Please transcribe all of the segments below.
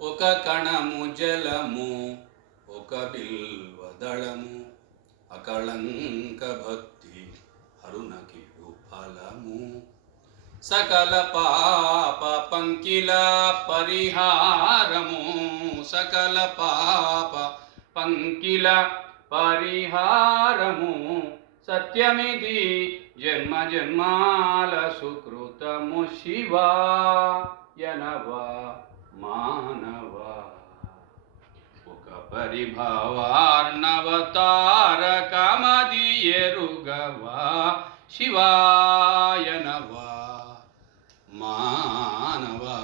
ఒక కణము జలము ఒక బిల్వదళము అకళంక భక్తి అరుణకిడు ఫలము సకల పాప పంకిల పరిహారము సకల పాప పంకిల పరిహారము సత్యమిది జన్మ జన్మాల సుకృతము శివాయనవా మానవా ఒక పరిభవార్ణవతారకమది ఎరుగవా శివాయనవా మానవా.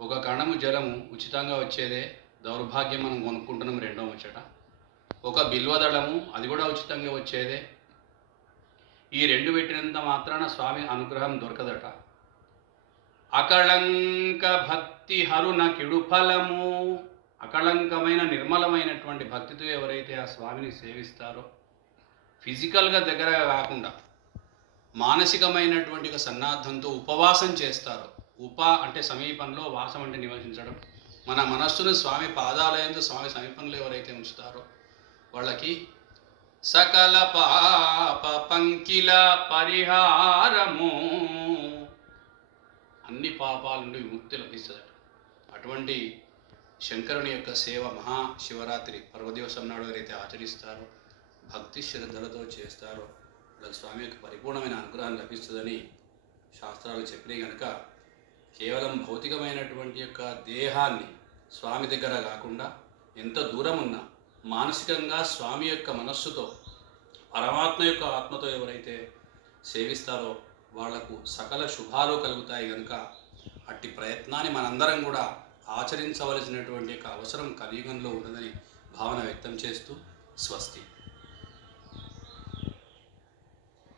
ఒక కణము జలము ఉచితంగా వచ్చేదే, దౌర్భాగ్యం మనం కొనుక్కుంటున్నాం రెండో ముచ్చట. ఒక బిల్వదళము అది కూడా ఉచితంగా వచ్చేదే. ఈ రెండు పెట్టినంత మాత్రాన స్వామి అనుగ్రహం దొరకదట. అకళంక భక్తి హరుణ కిడు ఫలము, అకళంకమైన నిర్మలమైనటువంటి భక్తితో ఎవరైతే ఆ స్వామిని సేవిస్తారో, ఫిజికల్గా దగ్గరగా కాకుండా మానసికమైనటువంటి ఒక సన్నాద్ధంతో ఉపవాసం చేస్తారో, అంటే సమీపంలో, వాసం అంటే నివసించడం, మన మనస్సును స్వామి పాదాలయందు స్వామి సమీపంలో ఎవరైతే ఉంచుతారో వాళ్ళకి సకల పాప పంకిల పరిహారము, అన్ని పాపాల నుండి విముక్తి లభిస్తుందట. అటువంటి శంకరుని యొక్క సేవ మహాశివరాత్రి పర్వదివసం నాడు ఎవరైతే ఆచరిస్తారో, భక్తి శ్రద్ధలతో చేస్తారో వాళ్ళకి స్వామి యొక్క పరిపూర్ణమైన అనుగ్రహం లభిస్తుందని శాస్త్రాలు చెప్పినాయి. కనుక కేవలం భౌతికమైనటువంటి యొక్క దేహాన్ని స్వామి దగ్గర కాకుండా ఎంత దూరం ఉన్నా మానసికంగా స్వామి యొక్క మనస్సుతో, పరమాత్మ యొక్క ఆత్మతో ఎవరైతే సేవిస్తారో వాళ్లకు సకల శుభాలు కలుగుతాయి. కనుక అట్టి ప్రయత్నాన్ని మనందరం కూడా ఆచరించవలసినటువంటి యొక్క అవసరం కలియుగంలో ఉన్నదని భావన వ్యక్తం చేస్తూ స్వస్తి.